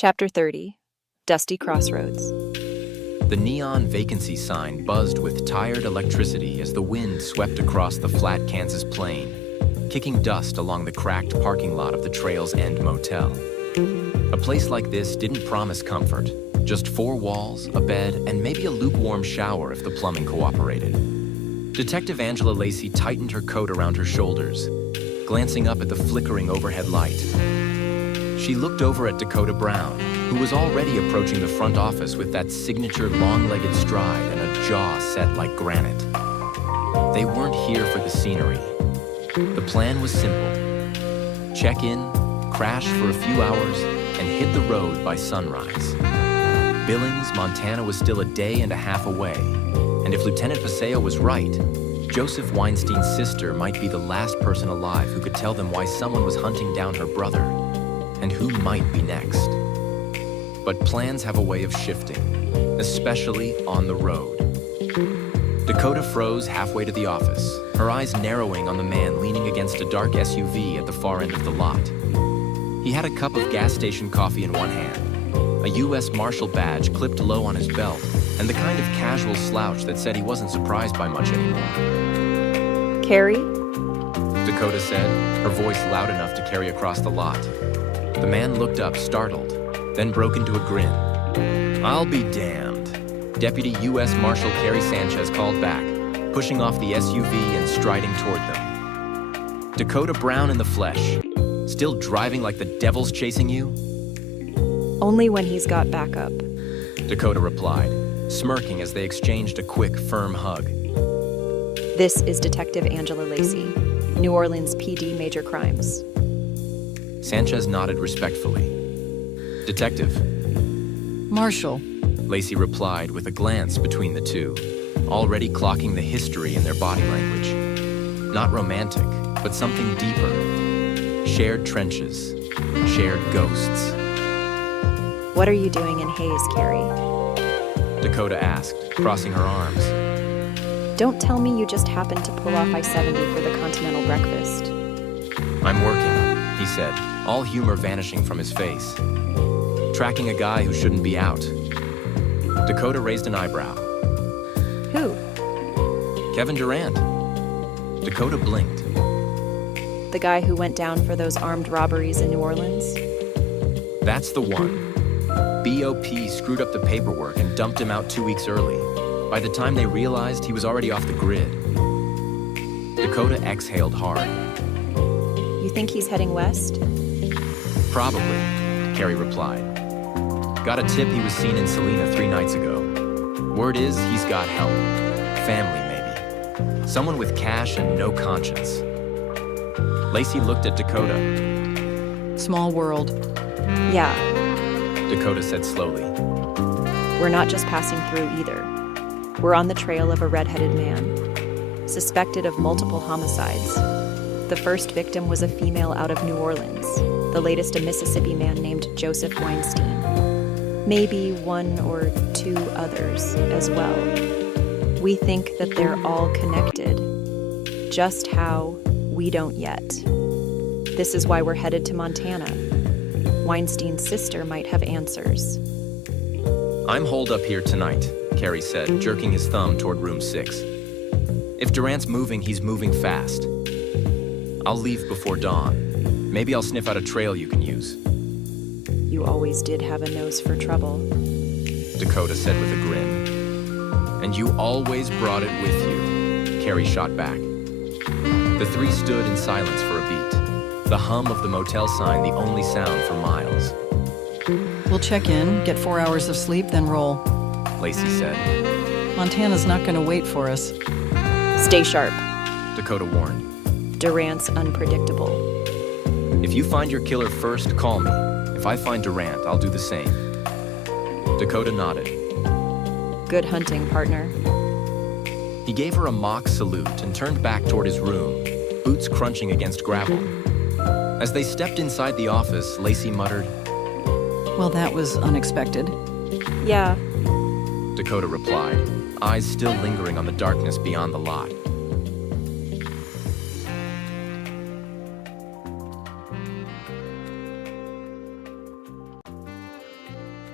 Chapter 30, Dusty Crossroads. The neon vacancy sign buzzed with tired electricity as the wind swept across the flat Kansas plain, kicking dust along the cracked parking lot of the Trails End Motel. A place like this didn't promise comfort, just four walls, a bed, and maybe a lukewarm shower if the plumbing cooperated. Detective Angela Lacey tightened her coat around her shoulders, glancing up at the flickering overhead light. She looked over at Dakota Brown, who was already approaching the front office with that signature long-legged stride and a jaw set like granite. They weren't here for the scenery. The plan was simple. Check in, crash for a few hours, and hit the road by sunrise. Billings, Montana was still a day and a half away, and if Lieutenant Paseo was right, Joseph Weinstein's sister might be the last person alive who could tell them why someone was hunting down her brother, and who might be next. But plans have a way of shifting, especially on the road. Dakota froze halfway to the office, her eyes narrowing on the man leaning against a dark SUV at the far end of the lot. He had a cup of gas station coffee in one hand, a U.S. Marshal badge clipped low on his belt, and the kind of casual slouch that said he wasn't surprised by much anymore. Carrie? Dakota said, her voice loud enough to carry across the lot. The man looked up, startled, then broke into a grin. "I'll be damned." Deputy U.S. Marshal Carrie Sanchez called back, pushing off the SUV and striding toward them. Dakota Brown in the flesh. "Still driving like the devil's chasing you?" Only when he's got backup. Dakota replied, smirking as they exchanged a quick, firm hug. This is Detective Angela Lacey, New Orleans PD Major Crimes. Sanchez nodded respectfully. "Detective." Marshal. Lacey replied with a glance between the two, already clocking the history in their body language. Not romantic, but something deeper. Shared trenches, shared ghosts. What are you doing in Hayes, Carrie? Dakota asked, crossing her arms. Don't tell me you just happened to pull off I-70 for the continental breakfast. "I'm working," he said, all humor vanishing from his face. "Tracking a guy who shouldn't be out." Dakota raised an eyebrow. Who? "Kevin Durant." Dakota blinked. The guy who went down for those armed robberies in New Orleans? "That's the one. BOP screwed up the paperwork and dumped him out 2 weeks early. By the time they realized, he was already off the grid." Dakota exhaled hard. You think he's heading west? "Probably," Carrie replied. "Got a tip he was seen in Salina 3 nights ago. Word is he's got help. Family, maybe. Someone with cash and no conscience." Lacey looked at Dakota. Small world. Yeah, Dakota said slowly. we're not just passing through either. We're on the trail of a red-headed man, suspected of multiple homicides. The first victim was a female out of New Orleans, the latest a Mississippi man named Joseph Weinstein. Maybe one or two others as well. We think that they're all connected. Just how, we don't yet. This is why we're headed to Montana. Weinstein's sister might have answers. "I'm holed up here tonight," Carrie said, jerking his thumb toward room 6. "If Durant's moving, he's moving fast. I'll leave before dawn. Maybe I'll sniff out a trail you can use." You always did have a nose for trouble. Dakota said with a grin. "And you always brought it with you," Carrie shot back. The three stood in silence for a beat, the hum of the motel sign the only sound for miles. We'll check in, get 4 hours of sleep, then roll. Lacey said. Montana's not going to wait for us. Stay sharp. Dakota warned. Durant's unpredictable. "If you find your killer first, call me. If I find Durant, I'll do the same." Dakota nodded. Good hunting, partner. He gave her a mock salute and turned back toward his room, boots crunching against gravel. As they stepped inside the office, Lacey muttered, Well, that was unexpected. Yeah, Dakota replied, eyes still lingering on the darkness beyond the lot.